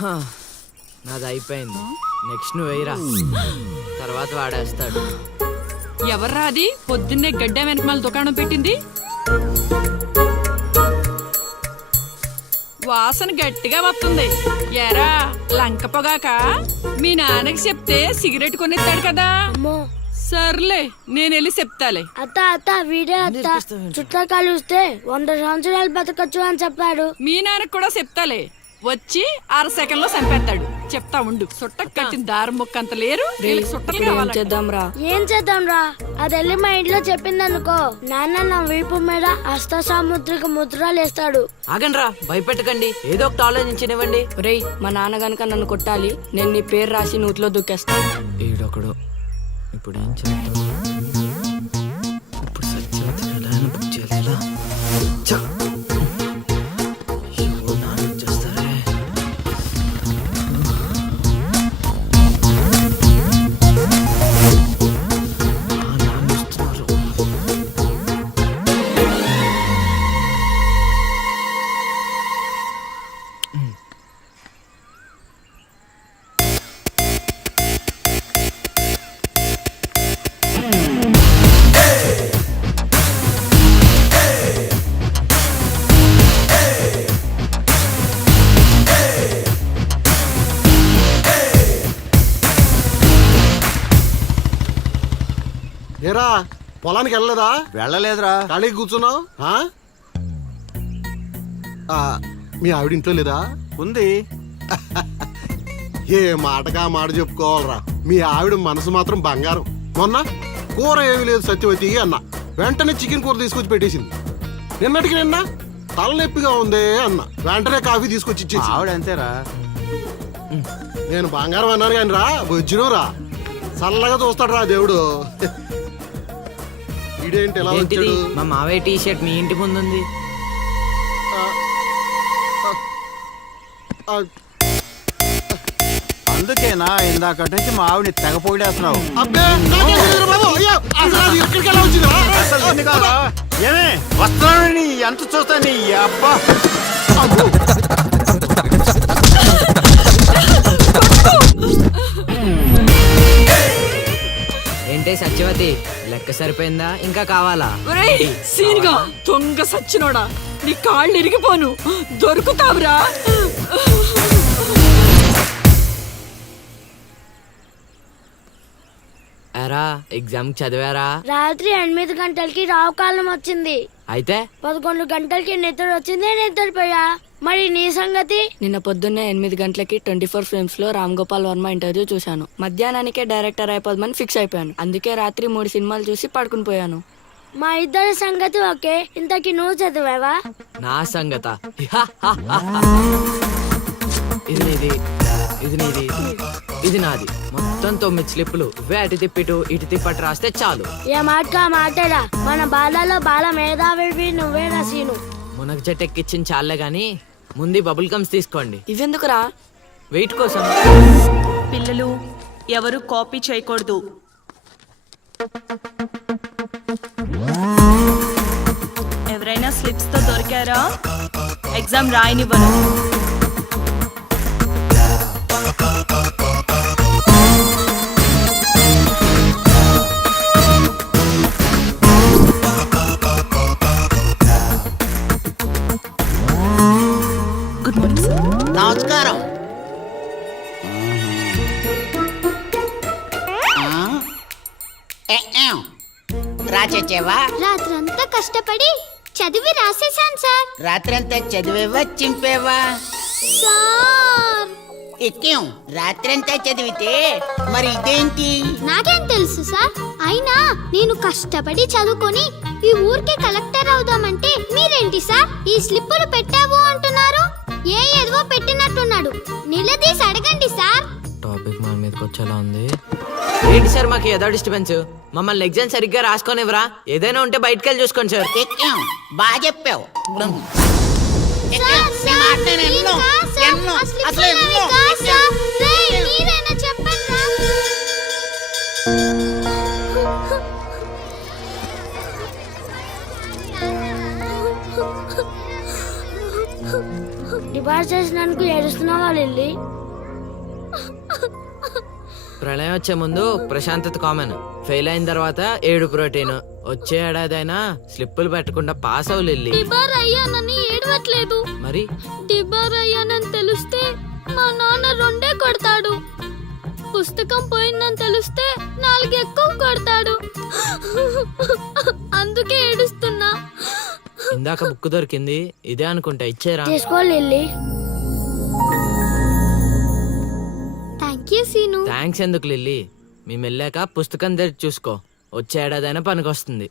నాది అయిపోయింది. నెక్స్ట్ నువ్వు వేయరా, తర్వాత వాడేస్తాడు. ఎవర్రా అది పొద్దున్నే గడ్డ వెనకమాల దుకాణం పెట్టింది? వాసన గట్టిగా వస్తుంది. ఎరా లంక పొగాక? మీ నాన్నకి చెప్తే సిగరెట్ కొనిస్తాడు కదా. సర్లే నేను వెళ్ళి చెప్తాలే. అత్త అత్త వీడే అత్త చుట్టాలు చూస్తే 100 సంవత్సరాలు బతకచ్చు అని చెప్పాడు. మీ నాన్నకి కూడా చెప్తాలే, వచ్చి 6 సెకండ్లో చంపేస్తాడు. చెప్తా ఉండు. సుట్టకు కట్టిన దారం ముక్క అంత లేరు, సుట్టలు కావాలి. ఏం చేద్దాం రా? అది వెళ్ళి మా ఇంట్లో చెప్పింది అనుకో, నాన్న నా వీపు మీద హస్త సాముద్రిక ముద్రలు వేస్తాడు. ఆగండ్రా, భయపెట్టకండి, ఏదో ఒకటి ఆలోచించనివ్వండి. రేయ్, మా నాన్న గనక నన్ను కొట్టాలి, నేను నీ పేరు రాసి నూతిలో దూకేస్తాను. ఈడొకడు ఇప్పుడు ఏం చేద్దాం? ఇప్పుడు సత్యవతి ఎలా బుక్ చేయాలి? ఏరా పొలానికి వెళ్ళలేదా? వెళ్ళలేదురా. ఖాళీ కూర్చున్నావు? మీ ఆవిడ ఇంట్లో లేదా? ఉంది. ఏ మాటగా మాట చెప్పుకోవాలరా, మీ ఆవిడ మనసు మాత్రం బంగారం. మొన్న కూర ఏమీ లేదు సత్యవతి అన్న, వెంటనే చికెన్ కూర తీసుకొచ్చి పెట్టేసింది. నిన్నటికి నిన్న తలనొప్పిగా ఉంది అన్న, వెంటనే కాఫీ తీసుకొచ్చి ఇచ్చేసి. ఆవిడ అంతేరా. నేను బంగారం అన్నాను కానీ రా బొజ్జును రా, చల్లగా చూస్తాడు రా దేవుడు. ఇదేంటి ఎలా వచ్చాడు? మా మావయ్య టీ షర్ట్ మీ ఇంటి ముందు ఉంది. అందుకేనా ఇందాక నుంచి మా ఆవిడ తెగ పొగిడేస్తున్నావు? ఏమే వస్తున్నాను, ఎంత చూస్తాను అబ్బా. ఏంటే సత్యవతి, లెక్క సరిపోయిందా? ఇంకా కావాలా? సీన్గా దొంగ సచ్చినోడా, నీ కాళ్ళు ఇరిగిపోను, దొరుకుతావురా. ఎరా ఎగ్జామ్ చదివారా? రాత్రి 8 గంటలకి రావుకాలం వచ్చింది. అయితే 11 గంటలకి నిద్ర వచ్చింది, నిద్రపోయా. మరి నీ సంగతి? నిన్న పొద్దున్నే 8 గంటలకి 24 ఫ్రేమ్స్ లో రామ్ గోపాల్ వర్మ ఇంటర్వ్యూ చూశాను. మధ్యాహ్నానికే డైరెక్టర్ అయిపోదామని ఫిక్స్ అయిపోయాను. అందుకే రాత్రి 3 సినిమాలు చూసి పడుకుని పోయాను. మా ఇద్దరి సంగతి ఓకే. ఇంతకి నువ్వు చదివావా? నా సంగత ఇది నీది, ఇది నీది, ఇది నాది. మొత్తం 9 స్లిప్పులు. అటు తిప్పిటు ఇటు తిప్పటి రాస్తే చాలు. ఏ మాట మాటరా, మన బాలలో బాల మేధావి నువ్వే రసీను. మునగ చెట్టు ఎక్కిచ్చిన చాలే గాని ముందు బబుల్ గమ్స్ తీసుకోండి. ఇవెందుకురా? వెయిట్ కోసం. పిల్లలు ఎవరు కాపీ చేయకూడదు. ఎవరైనా స్లిప్స్ తో దొరికారా? ఎగ్జామ్ రాయనివ్వను. Good morning sir. నమస్కారం. రాచేవా? రాత్రంతా కష్టపడి చదివి రాసేసాను సార్. రాత్రంతా చదివేవా చింపేవా? సార్ ఎక్కేం రాత్రంతా చదివితే మరి ఇదేంటి? నాకేం తెలుసు సార్. అయినా నేను కష్టపడి చదువుకొని ఈ ఊరికి కలెక్టర్ అవుదామంటే మీరేంటి సార్ ఈ స్లిప్పులు పెట్టావు అంటున్నారు? ఏదో పెట్టినట్టున్నాడు. నిలదీసి అడగండి సార్. టాపిక్ మన మీదకి వచ్చేలా ఉంది. ఏంటి సార్ మాకు ఏదో డిస్టర్బెన్స్? మమ్మల్ని ఎగ్జామ్ సరిగ్గా రాసుకొనివ్వరా? ఏదైనా ఉంటే బయటకు వెళ్ళి చూసుకోండి సార్. ఎక్కేం బాగా చెప్పావు. పాస్ చేసినందుకు ఏడుస్తున్నావా లిల్లీ? ప్రళయం వచ్చే ముందు ప్రశాంతత కామన్, ఫెయిల్ అయిన తర్వాత ఏడు ప్రోటీన్. వచ్చే ఏడాదైనా స్లిప్పులు పెట్టకుండా పాస్ అవ్వు లిల్లీ. డిబార్ అయ్యానని ఏడవట్లేదు. మరి డిబార్ అయ్యానని తెలిస్తే మా నాన్న రెండే కొడతాడు. పుస్తకం పోయిందని తెలిస్తే 4 ఎక్కువ కొడతాడు. అందుకే ఏడుస్తున్నా. ఇందాక బుక్ దొరికింది, ఇదే అనుకుంటా, ఇచ్చేరా. తీసుకో Lilly. Thank you Seenu. Thanks ఎందుకు లిల్లీ, మేము వెళ్ళాక పుస్తకం తెరిచి చూసుకో, వచ్చే ఏడాదైనా పనికొస్తుంది.